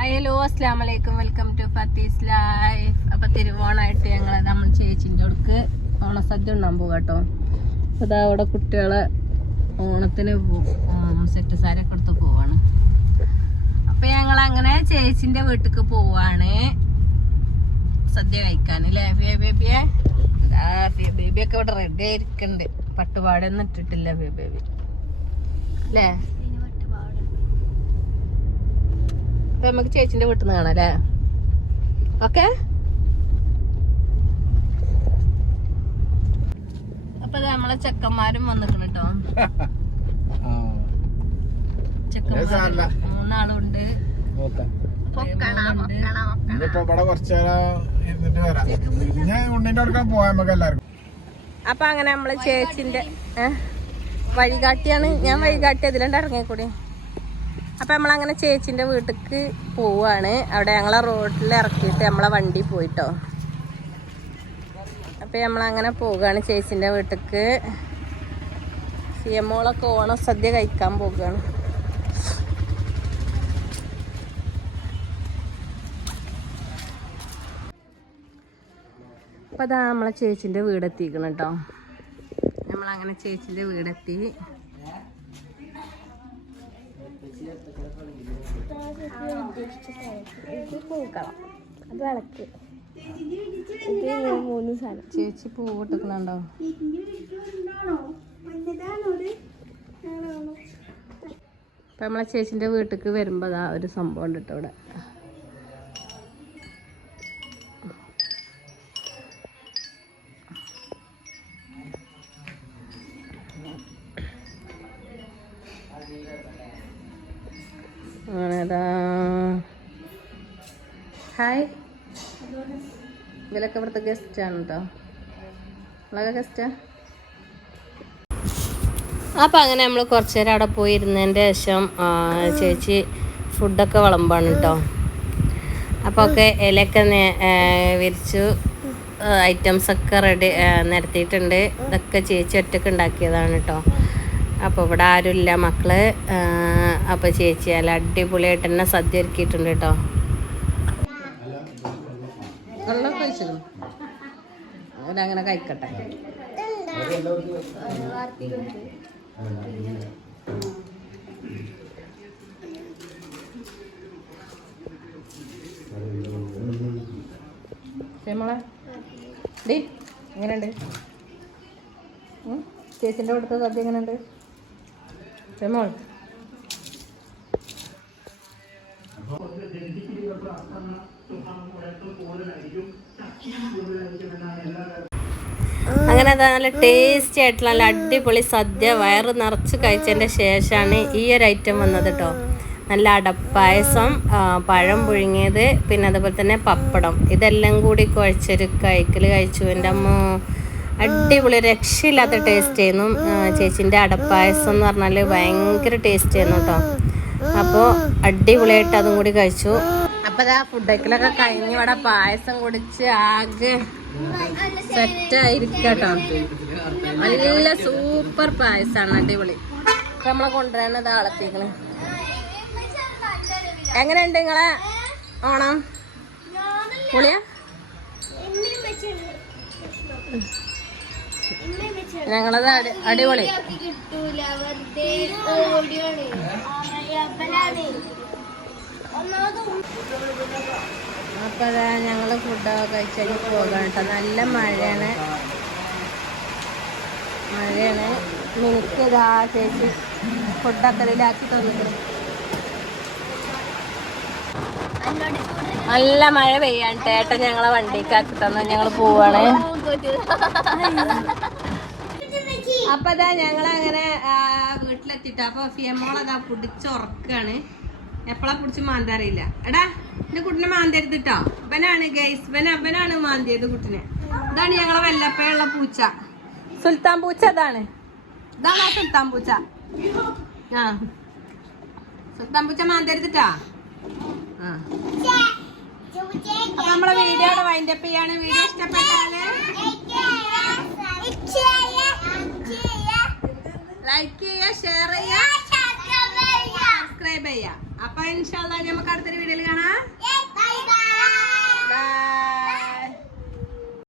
Hello അസ്ലാം വലൈക്കും welcome to ഫത്തീസ് life അപ്പൊ തിരുവോണായിട്ട് ഞങ്ങൾ നമ്മൾ ചേച്ചിന്റെ അടുക്ക് ഓണസദ്യ ഉണ്ടാൻ പോകും കേട്ടോ അപ്പൊ ഇതാ അവിടെ കുട്ടികളെ ഓണത്തിന് സെറ്റ് സാരൊക്കെ എടുത്ത് പോവാണ്. അപ്പൊ ഞങ്ങൾ അങ്ങനെ ചേച്ചിന്റെ വീട്ടിക്ക് പോവാണ്. സദ്യ കഴിക്കാൻ അല്ലേ? ഫിയ ബേബിയെ ബേബിയൊക്കെ ഇവിടെ റെഡി ആയിരിക്കുന്നുണ്ട് പട്ടുപാടൊന്നും ഇട്ടിട്ടില്ല ഫിയ ബേബി. അല്ലേ? അപ്പൊ നമുക്ക് ചേച്ചിന്റെ വീട്ടിൽ നിന്ന് കാണാം അല്ലേ? ഓക്കെ? അപ്പൊ നമ്മളെ ചെക്കന്മാരും വന്നിട്ടുണ്ട് കേട്ടോ ചെക്കന്മാര് മൂന്നാളുണ്ട്. അപ്പൊ അങ്ങനെ നമ്മളെ ചേച്ചിന്റെ? വഴികാട്ടിയാണ്. ഞാൻ വഴികാട്ടി അതിലുണ്ട് ഇറങ്ങിക്കൂടി. അപ്പൊ നമ്മളങ്ങനെ ചേച്ചിന്റെ വീട്ടിലേക്ക് പോവുകയാണ് അവിടെ ഞങ്ങളെ റോഡിൽ ഇറക്കിയിട്ട് നമ്മളെ വണ്ടി പോയിട്ടോ. അപ്പം നമ്മളങ്ങനെ പോവുകയാണ് ചേച്ചിന്റെ വീട്ടിക്ക്. സിയമ്മോളൊക്കെ ഓണം സദ്യ കഴിക്കാൻ പോവുകയാണ് അപ്പം അതാ നമ്മളെ ചേച്ചിന്റെ വീടെത്തിക്കണം കേട്ടോ നമ്മളങ്ങനെ ചേച്ചിന്റെ വീടെത്തി. അത് വിളക്ക് മൂന്ന് ചേച്ചി പൂവിട്ടിക്കണുണ്ടോ അപ്പൊ നമ്മളെ ചേച്ചിന്റെ വീട്ടിക്ക് വരുമ്പോ ആ ഒരു സംഭവം ഉണ്ട് ഇവിടെ. അങ്ങനെതാ ഹായ് ഇവരൊക്കെ ഗസ്റ്റ് ആണ് കേട്ടോ നിങ്ങളൊക്കെ ഗസ്റ്റ് അപ്പം അങ്ങനെ നമ്മൾ കുറച്ച് നേരം അവിടെ പോയി ഇരുന്നതിന്റെ ശേഷം ചേച്ചി ഫുഡൊക്കെ വിളമ്പാണ് കേട്ടോ അപ്പോൾ ഒക്കെ ഇലയൊക്കെ വിരിച്ചു ഐറ്റംസൊക്കെ റെഡി നിരത്തിയിട്ടുണ്ട്. ഇതൊക്കെ ചേച്ചി ഒറ്റയ്ക്ക് ഉണ്ടാക്കിയതാണ് കേട്ടോ അപ്പോൾ ഇവിടെ ആരുമില്ല മക്കൾ. അപ്പോൾ ചേച്ചി അല്ല അടിപൊളിയായിട്ട് തന്നെ സദ്യ ഒരുക്കിയിട്ടുണ്ട് കേട്ടോ. അങ്ങനെ കഴിക്കട്ടെ. മോളെ ഡി എങ്ങനെയുണ്ട്? ചേച്ചിന്റെ കൊടുത്ത സദ്യ എങ്ങനെയുണ്ട്? മോൾ അങ്ങനെ നല്ല ടേസ്റ്റി ആയിട്ടുള്ള നല്ല അടിപൊളി സദ്യ വയറ് നിറച്ച് കഴിച്ചതിന്റെ ശേഷമാണ് ഈ ഒരു ഐറ്റം വന്നത് കേട്ടോ നല്ല അടപ്പായസം പഴം പുഴുങ്ങിയത് പിന്നെ അതുപോലെ തന്നെ പപ്പടം. ഇതെല്ലാം കൂടി കുഴച്ചൊരു കഴിക്കൽ കഴിച്ചു. എന്റെ അമ്മ അടിപൊളി രക്ഷയില്ലാത്ത ടേസ്റ്റ് ആയിരുന്നു ചേച്ചിന്റെ അടപ്പായസം എന്ന് പറഞ്ഞാൽ ഭയങ്കര ടേസ്റ്റ് ആയിരുന്നു കേട്ടോ. അപ്പോൾ അടിപൊളിയായിട്ട് അതും കൂടി കഴിച്ചു. അപ്പോൾ ഇതാ ഫുഡ് കഴിക്കലൊക്കെ കഴിഞ്ഞ് ഇവിടെ പായസം കുടിച്ച് ആകെ സെറ്റ് ആയിരിക്കട്ടോ നല്ല സൂപ്പർ പായസാണ് അടിപൊളി. ഇപ്പൊ നമ്മളെ കൊണ്ടുവരണത് ആളത്തേക്കണ് എങ്ങനെയുണ്ട് നിങ്ങളെ ഓണം? പുളിയ? ഞങ്ങളത് അടി- അടിപൊളി. അപ്പൊ അതാ ഞങ്ങൾ ഫുഡൊക്കെ കഴിച്ചു പോകാം കേട്ടോ നല്ല മഴയാണ്. മഴയാണ്. മിനിക്ക് ഇതാ ചേച്ചി ഫുഡൊക്കെ ഇതിലാക്കി തന്നിട്ടുണ്ട് നല്ല മഴ പെയ്യാണ് ഏട്ടൻ ഞങ്ങളെ വണ്ടിക്കാക്കി തന്നു. ഞങ്ങൾ പോവാണ്. അപ്പൊ അതാ ഞങ്ങളങ്ങനെ വീട്ടിലെത്തിട്ടോ. അപ്പൊ ഫിയമ്മോളതാ പിടിച്ചുറക്കാണ്. എപ്പോഴാ പിടിച്ച് മാന്താറിയില്ല എടാ എന്റെ കുട്ടിനെ മാന്തരുത് കേട്ടോ ഇവനാണ് ഗൈസ് ഇവൻ അവനാണ് മാന്തിയത് കുട്ടിനെ. ഇതാണ് ഞങ്ങളെ വല്ലപ്പയുള്ള പൂച്ച. സുൽത്താൻ പൂച്ച അതാണ് ഇതാണ് ആ സുൽത്താൻ പൂച്ച. ആ. സുൽത്താൻ പൂച്ച മാന്തരുത്തിട്ടാ അപ്പൊ നമ്മളെ വീഡിയോ വൈൻഡ് വൈൻഡപ്പ് ചെയ്യാണ് വീഡിയോ ഇഷ്ടപ്പെട്ടാൽ ലൈക്ക് ചെയ്യുക ഷെയർ ചെയ്യുക സബ്സ്ക്രൈബ് ചെയ്യുക. അപ്പൊ ഇൻഷാല്ല നമുക്ക് അടുത്തൊരു